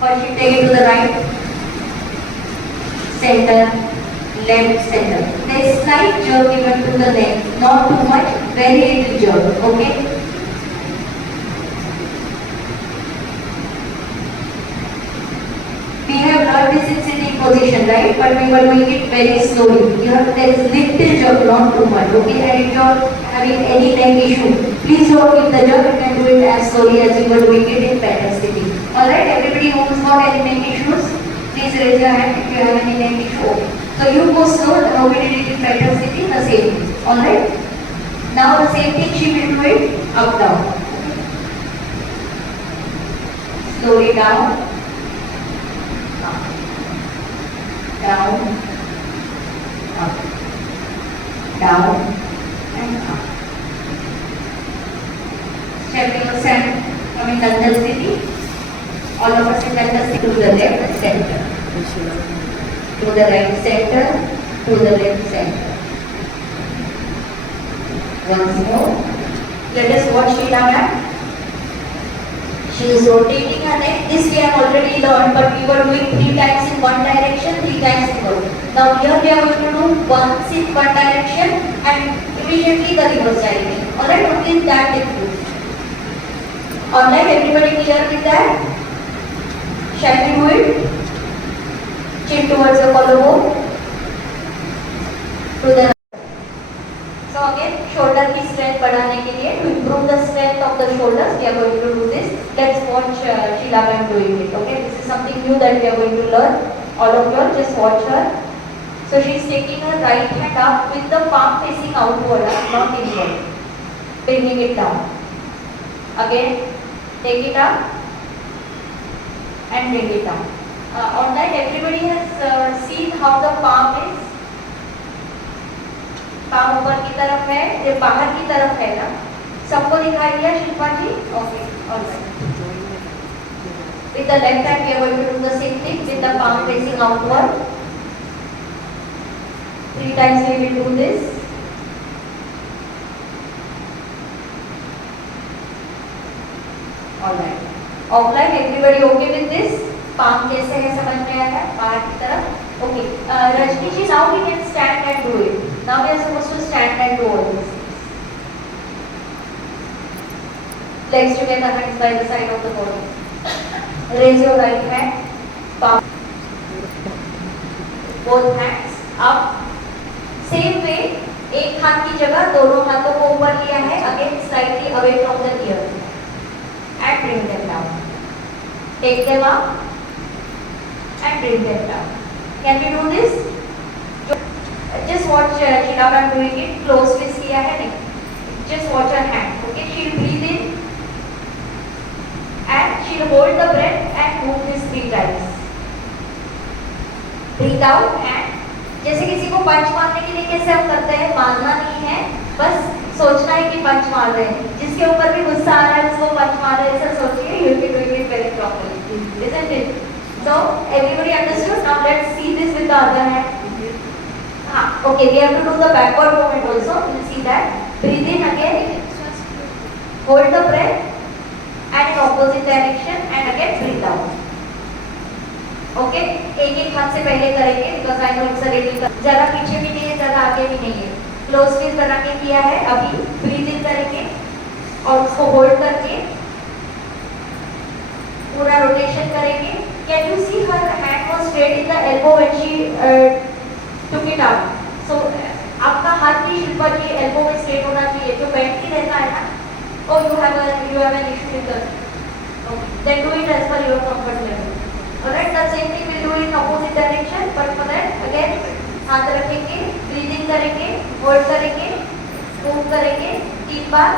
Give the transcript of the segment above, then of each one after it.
First you take it to the right, center, left, center. There is slight jerk given to the neck, not too much, very little jerk, okay? We have learned this in sitting position, right? But we were doing it very slowly. You have there is little jerk, not too much, okay? And if you are having any neck issue, please don't give the jerk. You can do it as slowly as you were doing it in parallel sitting. Alright, everybody who's got any neck issues, please raise your hand if you have any neck issue. So you go slow, how we did it in parallel sitting, the same. Alright? Now the same thing she will do it up down. Slowly down. Down, up, down, and up. Stepping the sand from in Dandal City, all of us in Dandal City to the left center, to the right center, to the left center. Once more, let us watch Sheila ma'am. She is rotating her neck. This we have already learned, but we were doing 3 times in one direction, 3 times in one. Now here we are going to do once in one direction and immediately the reverse direction. Alright, only that improves. Alright, everybody clear with that? Shall we do it? Chin towards the collarbone. To the So again, shoulder की strength बढ़ाने के लिए to improve the strength of the shoulders, we are going to do this. Let's watch Sheila ma'am doing it. Okay, this is something new that we are going to learn. All of you just watch her. So she is taking her right hand up with the palm facing outward, not inward. Bringing it down. Again, take it up and bring it down. On that, everybody has seen how the palm is. पाँव ऊपर की तरफ है, ये बाहर की तरफ है ना? सबको दिखाई दिया शिल्पा जी? Okay, alright. With the left hand, we are going to do the same thing with the palm facing outward. 3 times we will do this. Alright. Offline, everybody okay with this? Palm कैसे है समझ में आया? बाहर की तरफ. Okay. Rajni ji, now we can stand and do it. Now we are supposed to stand and do all this. Legs together, hands by the side of the body. Raise your right hand. Palm. Both hands up. Same way. एक हाथ की जगह दोनों हाथों को ऊपर लिया है. Again slightly away from the ear. And bring them down. Take them up. And bring them down. Can we do this? Just watch Sheila ma'am doing it. Close fist किया है नहीं. Just watch her hand. Okay, she'll breathe in and she'll hold the breath and move this 3 times. Breathe out and जैसे किसी को पंच मारने के लिए कैसे हम करते हैं, मारना नहीं है, बस सोचना है कि पंच मार रहे हैं. जिसके ऊपर भी गुस्सा आ रहा है उसको पंच मार रहे हैं, ऐसा सोचिए. You'll be doing it very properly, isn't it? So everybody understood? Now let's see this with the other hand. Okay, we have to do the backward movement also. We'll see that. Breathe in again. Hold the breath and in opposite direction and again breathe out. Okay? एक हाथ से पहले करेंगे because I know it's a little. ज़रा पीछे भी नहीं है, ज़रा आगे भी नहीं है. Close fist बना के किया है. अभी breathe in करेंगे और उसको hold करके पूरा rotation करेंगे. Can you see her hand was straight in the elbow when she took it out? So आपका हाथ भी शिल्पा जी elbow में straight होना चाहिए. जो bend ही रहता है ना. Oh, you have an issue with that. Okay. Then do it as per your comfort level. Alright, the same thing we'll do in opposite direction. But for that again हाथ रखेंगे, breathing करेंगे, hold करेंगे, move करेंगे, 3 बार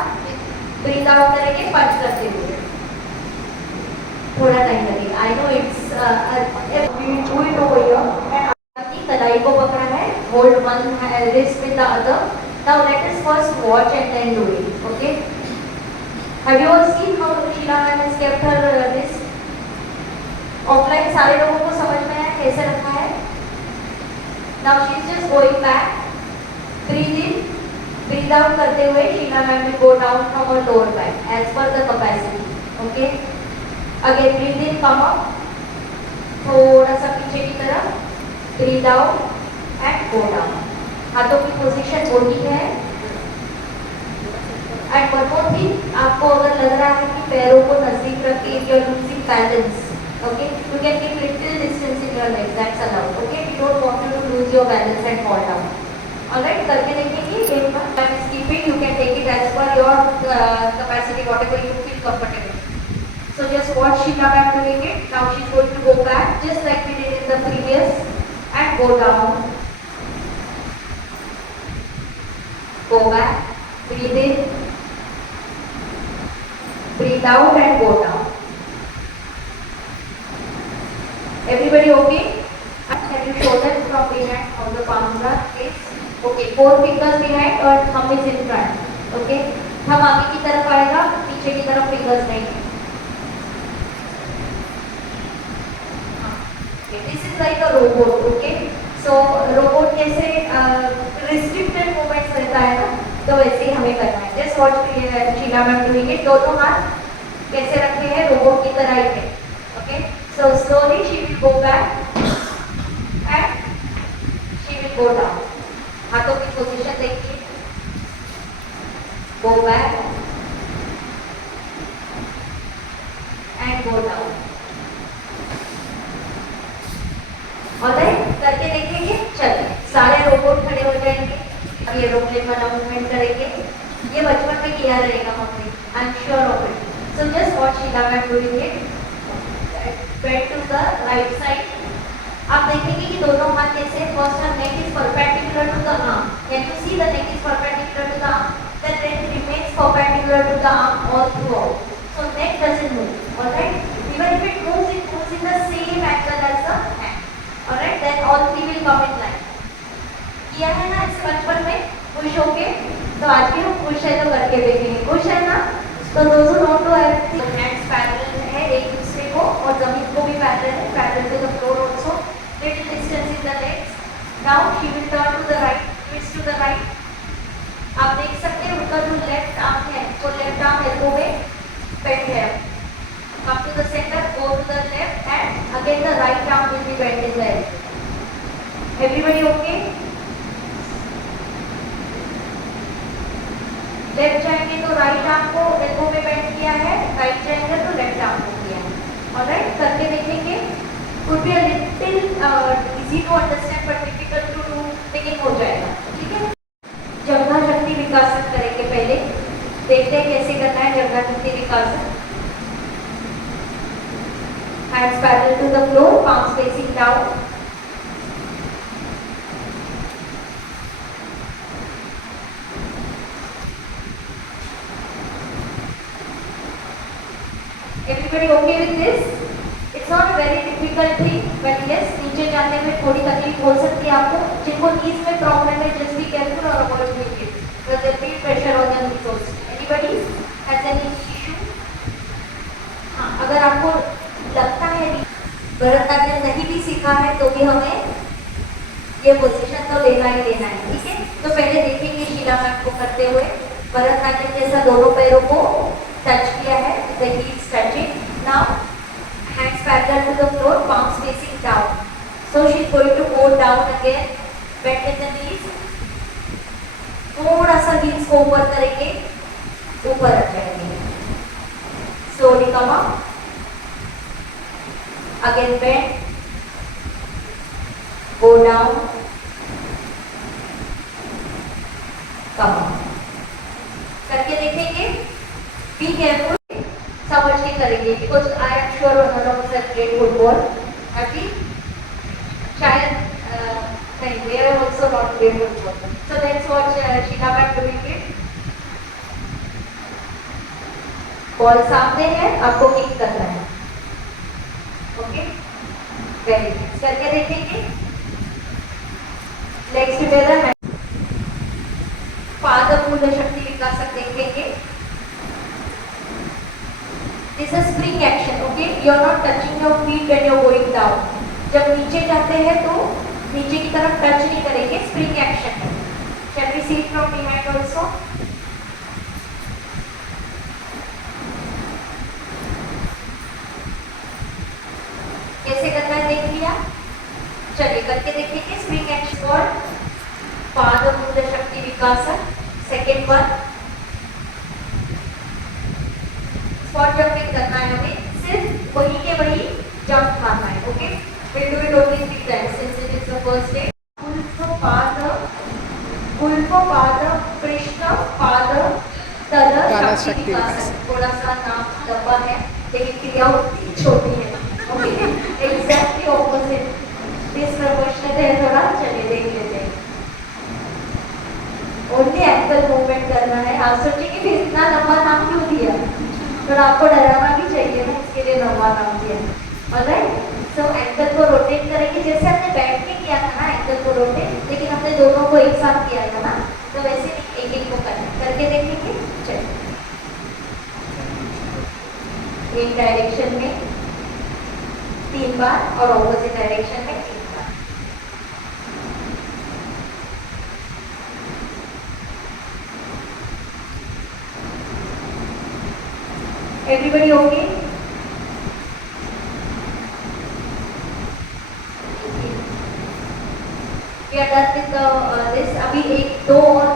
breathe out करेंगे, punch करते हुए. थोड़ा time लगेगा. I know it's we will do it over here. अपनी कलाई को पकड़ा है. Hold one wrist with the other. Now let us first watch and then do it. Okay? Have you all seen how Sheila ma'am has kept her wrist? Offline सारे लोगों को समझ में आया कैसे रखा है? Now she is just going back. Breathe in, breathe out करते हुए Sheila ma'am will go down from her lower back as per the capacity. Okay? Again breathe in, come up. थोड़ा सा पीछे की तरफ, breathe out and go down. हाथों की position वही है। एंड वन मोर थिंग, आपको अगर लग रहा है कि पैरों को नजदीक रखिए, if you are losing balance, okay, you can keep little distance in your legs, that's allowed, okay, you don't want you to lose your balance and fall down. Alright, करके देखेंगे एक बार। Time is keeping, you can take it as per your capacity, whatever you feel comfortable. So just watch Sheila ma'am doing it. Now she's going to go back just like we did in the previous and go down. Go back, breathe in, breathe out and go down. Everybody okay? Can you show them from behind how the palms are placed? Okay, 4 fingers behind और thumb is in front. Okay, thumb आगे की तरफ आएगा, पीछे की तरफ fingers नहीं। Okay, this is like a robot. Okay, so robot कैसे restricted movements रहता है ना, तो वैसे ही हमें करना है। Just watch Sheela ma'am doing it. दोनों हाथ कैसे रखे हैं रोबोट की तरह ही है। Okay, so slowly she will go back and she will go down. हाथों की पोजीशन देखिए। Go back and go down. Alright, करके देखेंगे। चलिए, सारे रोबोट खड़े हो जाएंगे। अब ये रोबोट वाला मूवमेंट करेंगे। ये बचपन में किया रहेगा हमने। I'm sure of it. So just watch Sheila ma'am doing it. Bend to the right side. आप देखेंगे कि दोनों हाथ कैसे, first our neck is perpendicular to the arm. Can you see the neck is perpendicular to the arm? The neck remains perpendicular to the arm all throughout. So neck doesn't move. Alright? Even if it moves in the same angle as the hand. Alright? Then all three will come in line. किया है ना इस बचपन में खुश होके? तो आज भी हम खुश है तो करके देखेंगे। खुश है ना? तो those who don't know everything, hands parallel है एक दूसरे को और जमीन को भी parallel to the floor also. Little distance in the legs. Now she will turn to the right, twist to the right. आप देख सकते हैं उनका जो लेफ्ट आर्म है, वो लेफ्ट आर्म एल्बो में bent है। Come to the center, go to the left, and again the right arm will be bent in the elbow. Everybody okay? Left जाएंगे तो राइट आर्म को एल्बो में bend किया है, राइट जाएंगे तो लेफ्ट आर्म को किया है। ऑलराइट, करके देखेंगे। Could be a little easy to understand but difficult to do, लेकिन हो जाएगा। ठीक है? जंघा शक्ति विकासन करेंगे पहले। देखते हैं कैसे करना है जंघा शक्ति विकासन। Hands parallel to the floor, palms facing down. Everybody okay with this? It's not a very difficult thing, but yes, नीचे जाने में थोड़ी तकलीफ हो सकती है आपको। जिनको नीज में प्रॉब्लम है, just be careful और avoid doing it. Because there will be pressure on the knees also. Anybody has any issue? हाँ, अगर आपको लगता है भरतनाट्यम नहीं भी सीखा है तो भी हमें ये पोजीशन तो लेना ही लेना है। ठीक है? तो पहले देखेंगे शीला मैम को करते हुए। भरतनाट्यम जैसा दोनों पैरों को टच किया है, the heels touching. Now hands parallel to the floor, palms facing down. So she is going to go down again, bend in the knees. थोड़ा सा heels को ऊपर करेंगे, ऊपर रख जाएंगे। Slowly come up. Again bend. Go down. Come up. करके देखेंगे। Be careful. समझ के करेंगे because I am sure none of us have played football. Happy? शायद नहीं, we are also not played football. So let's watch Sheila ma'am doing it. Ball सामने है, आपको किक करना है। ओके? Very nice. करके देखेंगे। लेग्स टुगेदर है। पादपूर्ण शक्ति विकासक देखेंगे। This is a spring action, okay? You are not touching your feet when you are going down. जब नीचे जाते हैं तो नीचे की तरफ टच नहीं करेंगे, spring action है। Shall we see it from behind also? कैसे कैसे करना है देख लिया, चलिए करके देखेंगे। स्प्रिंग एंड स्क्वाट, पाद मूल शक्ति विकासन। सेकेंड वन स्पॉट जंपिंग करना है हमें, सिर्फ वही के वही जंप मारना है। Okay, we'll do it only 3 times since it is the first day. उल्फपाद कृष्ण पाद तद शक्ति विकासन। थोड़ा सा नाम लंबा है लेकिन क्रिया उतनी छोटी है। ओके, एग्जैक्टली ऑपोजिट डिस्प्रपोर्शनेट है थोड़ा। चलिए देख लेते हैं। ओनली एंकल मूवमेंट करना है। आप सोचिए कि इतना लंबा नाम क्यों दिया, तो आपको डराना भी चाहिए ना, इसके लिए लंबा नाम दिया। ऑलराइट, सो एंकल को रोटेट करेंगे जैसे हमने बैठ के किया था ना एंकल को रोटेट, लेकिन हमने दोनों को एक साथ किया था ना, तो वैसे एक एक को करके देखेंगे। चलिए, एक डायरेक्शन में 3 बार और ऑपोजिट डायरेक्शन में 3 बार। Everybody okay? We are done with this. अभी 1 2 और